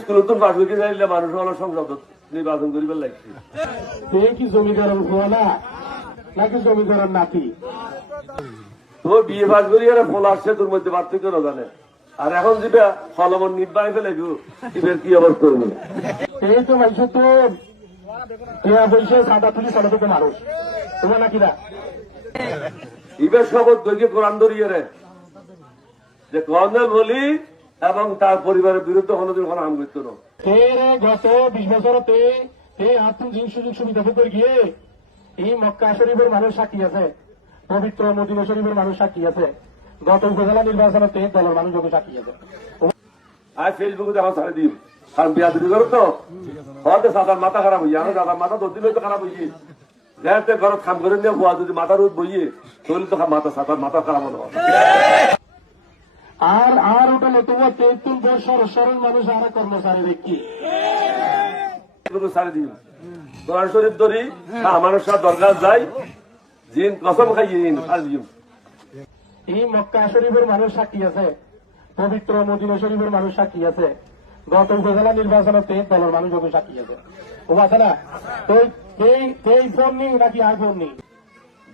School তো পাশ হইতে চাইলে মানুষ হলো সংসদ নির্বাচন করিবার লাগছে। এই কি জমিদারের ভুয়া না নাকি জমিদারের নাতি? তোর বিয়ে পাশ করি আর ফল আসছে তোর মধ্যে পার্থক্য না জানে। আর এখন যেটা ফলমন নির্বাহী ফেলে এবার কি আবার করবো? এই তো মানুষ তো বলছে সাদা তুলি সাদা থেকে মানুষ তোমার নাকি না? এবার শপথ দৈকে কোরআন ধরিয়ে রে যে কর্নেল বলি এবং তার পরিবারের বিরুদ্ধে কোনোদিন কোনো হাম করতো না। গত 20 বছরতে এই আত্ম সুযোগ সুবিধা ভোগ গিয়ে এই মক্কা শরীফের মানুষ সাক্ষী আছে, পবিত্র মদিনা শরীফের মানুষ সাক্ষী আছে, গত উপজেলা নির্বাচনতে দলের মানুষ সাক্ষী আছে। আর ফেসবুকে দেখা ছাড়ে দিন কারণ বিয়া দুটি করো তো হয়তো সাদার মাথা খারাপ হইয়া আমি দাদার মাথা 2 দিন হয়তো খারাপ হইয়ে যাতে ঘর খাম করে নিয়ে বুয়া যদি মাথা রোদ বইয়ে তাহলে তো মাথা সাদার মাথা খারাপ হলো। আর ওটা তোমার 73 বছর সরল মানুষ আর কর্মচারী ব্যক্তি ছাড়ে দিন কোরআন শরীফ ধরি মানুষরা দরকার যায় জিন কসম খাইয়ে এই মক্কা শরীফের মানুষ সাক্ষী আছে, পবিত্র মদিনা শরীফের মানুষ সাক্ষী আছে, গত উপজেলা নির্বাচনতে দলের মানুষ সাক্ষী আছে। ও আছে না? এই ফোন নেই নাকি আর ফোন নেই?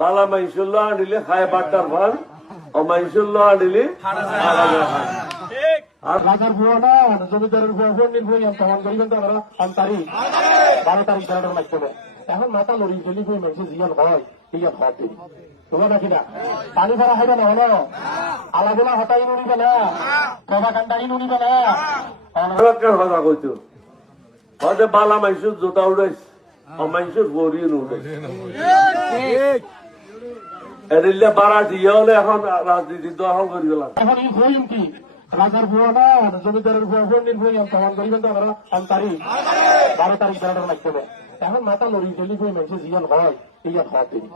বালা মাইশুল্লাহ আনিলে খায় বাট্টার ভান ও মাইশুল্লাহ আনিলে রাজার ভুয়া না জমিদারের ভুয়া ফোন নির্ভয় তখন করিবেন তো 12 তারিখ 12টার মাধ্যমে এখন মাথা লড়ি গেলি বই মেসেজ জিয়ান হয় ইয়া ভাত দিই তোমার নাকি না? পানি ভরা হবে না হলো আলাগুলা হটাই নুনিবে না কবা কান্ডাই নুনিবে না কথা কইতো হয়তো বালা মাইশুর জোতা উড়াইস ও মাইশুর বড়ি উড়াইস এদিলে বাড়া দিয়ে হলে এখন রাজনীতি দখল করে গেলাম। এখন এই হইম কি রাজার ভুয়া না জমিদারের ভুয়া ফোন নির্ভয় তখন করিবেন তো 12 তারিখ 12টার মাধ্যমে এখন মাথা লড়ি গেলি বই মেসেজ জিয়ান হয় ইয়া ভাত দিই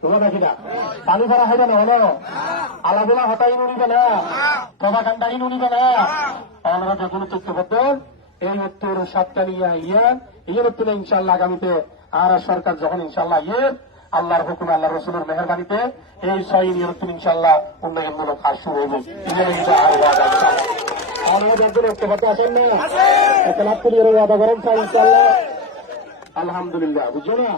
তোমার নাকি না? পানি ভরা হবে না হলো আলাগুলা হটাই নুনিবে না কবা কান্ডাই নুনিবে না আমরা যখন তথ্য করতেন এই উত্তর 7টা নিয়ে ইয়ের উত্তরে ইনশাল্লাহ আগামীতে আর সরকার যখন ইনশাল্লাহ আল্লাহর হুকুম আল্লাহ রসুলের মেহরবানিতে এই 6 ইউনিয়ন উত্তর ইনশাল্লাহ উন্নয়নমূলক কাজ শুরু হবে। আসেন না একটা লাভ করি ওয়াদা করেন ইনশাল্লাহ আলহামদুলিল্লাহ বুঝছো না?